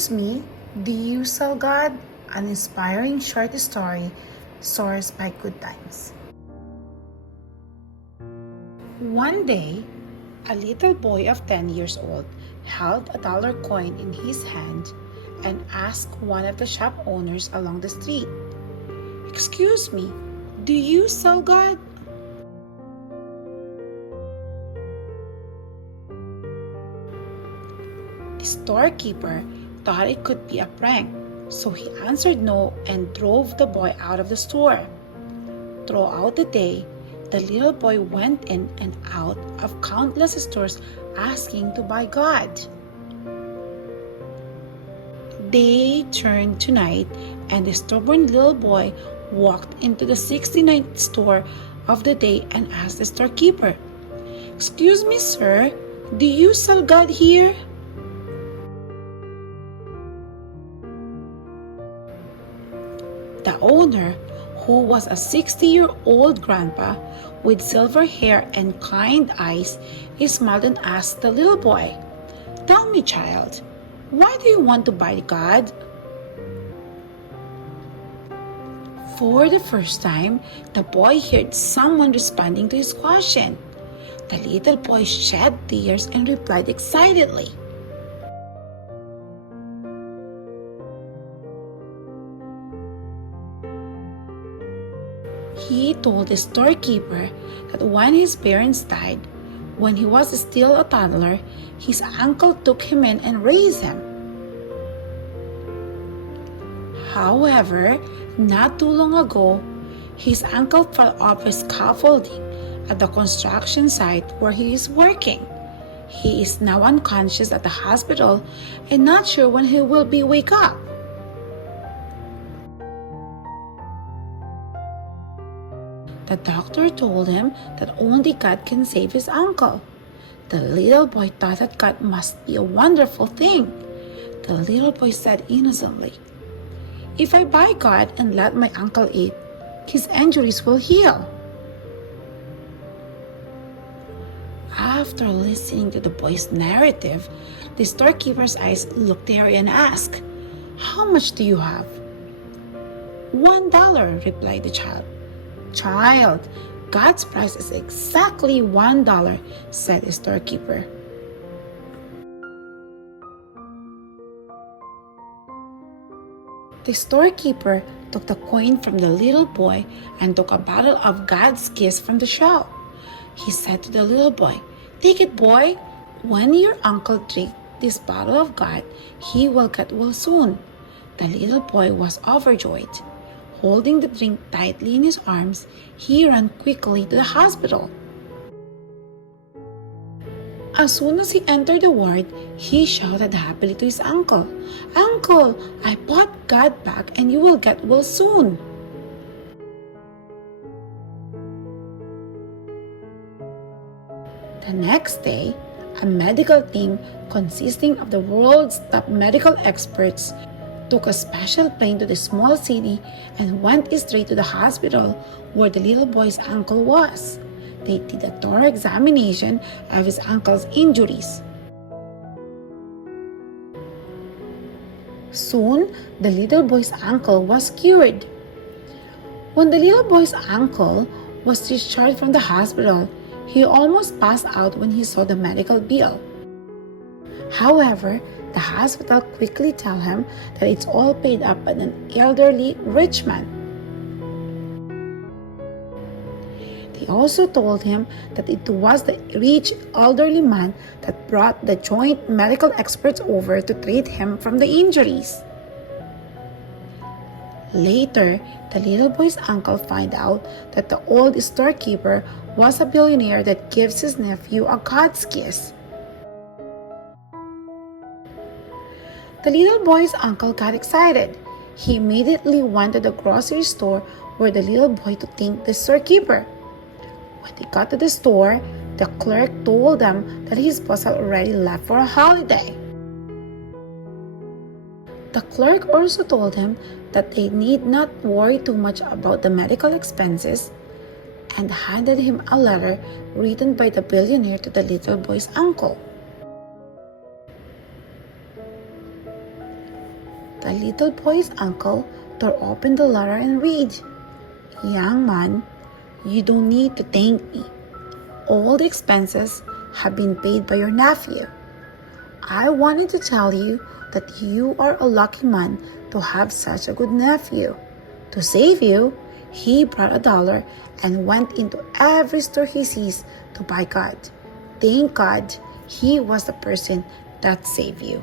Excuse me, do you sell God? An inspiring short story sourced by Good Times. One day, a little boy of 10 years old held a dollar coin in his hand and asked one of the shop owners along the street, "Excuse me, do you sell God?" The storekeeper thought it could be a prank, so he answered no and drove the boy out of the store. Throughout the day, the little boy went in and out of countless stores asking to buy God. Day turned to night, and the stubborn little boy walked into the 69th store of the day and asked the storekeeper, "Excuse me, sir, do you sell God here?" The owner, who was a 60-year-old grandpa with silver hair and kind eyes, smiled and asked the little boy, "Tell me, child, why do you want to buy God?" For the first time, the boy heard someone responding to his question. The little boy shed tears and replied excitedly, He told the storekeeper that when his parents died, when he was still a toddler, his uncle took him in and raised him. However, not too long ago, his uncle fell off his scaffolding at the construction site where he is working. He is now unconscious at the hospital and not sure when he will wake up. The doctor told him that only God can save his uncle. The little boy thought that God must be a wonderful thing. The little boy said innocently, "If I buy God and let my uncle eat, his injuries will heal." After listening to the boy's narrative, the storekeeper's eyes looked hairy and asked, "How much do you have?" $1, replied the child. "Child, God's price is exactly $1, said the storekeeper. The storekeeper took the coin from the little boy and took a bottle of God's kiss from the shelf. He said to the little boy, "Take it, boy. When your uncle drinks this bottle of God, he will get well soon." The little boy was overjoyed. Holding the drink tightly in his arms, he ran quickly to the hospital. As soon as he entered the ward, he shouted happily to his uncle, "Uncle, I bought God back and you will get well soon." The next day, a medical team consisting of the world's top medical experts took a special plane to the small city and went straight to the hospital where the little boy's uncle was. They did a thorough examination of his uncle's injuries. Soon, the little boy's uncle was cured. When the little boy's uncle was discharged from the hospital, he almost passed out when he saw the medical bill. However, the hospital quickly told him that it's all paid up by an elderly rich man. They also told him that it was the rich elderly man that brought the joint medical experts over to treat him from the injuries. Later, the little boy's uncle found out that the old storekeeper was a billionaire that gives his nephew a God's kiss. The little boy's uncle got excited. He immediately went to the grocery store where the little boy to thank the storekeeper. When they got to the store, the clerk told them that his boss had already left for a holiday. The clerk also told him that they need not worry too much about the medical expenses and handed him a letter written by the billionaire to the little boy's uncle. The little boy's uncle tore open the letter and read, "Young man, you don't need to thank me. All the expenses have been paid by your nephew. I wanted to tell you that you are a lucky man to have such a good nephew. To save you, he brought $1 and went into every store he sees to buy God. Thank God he was the person that saved you."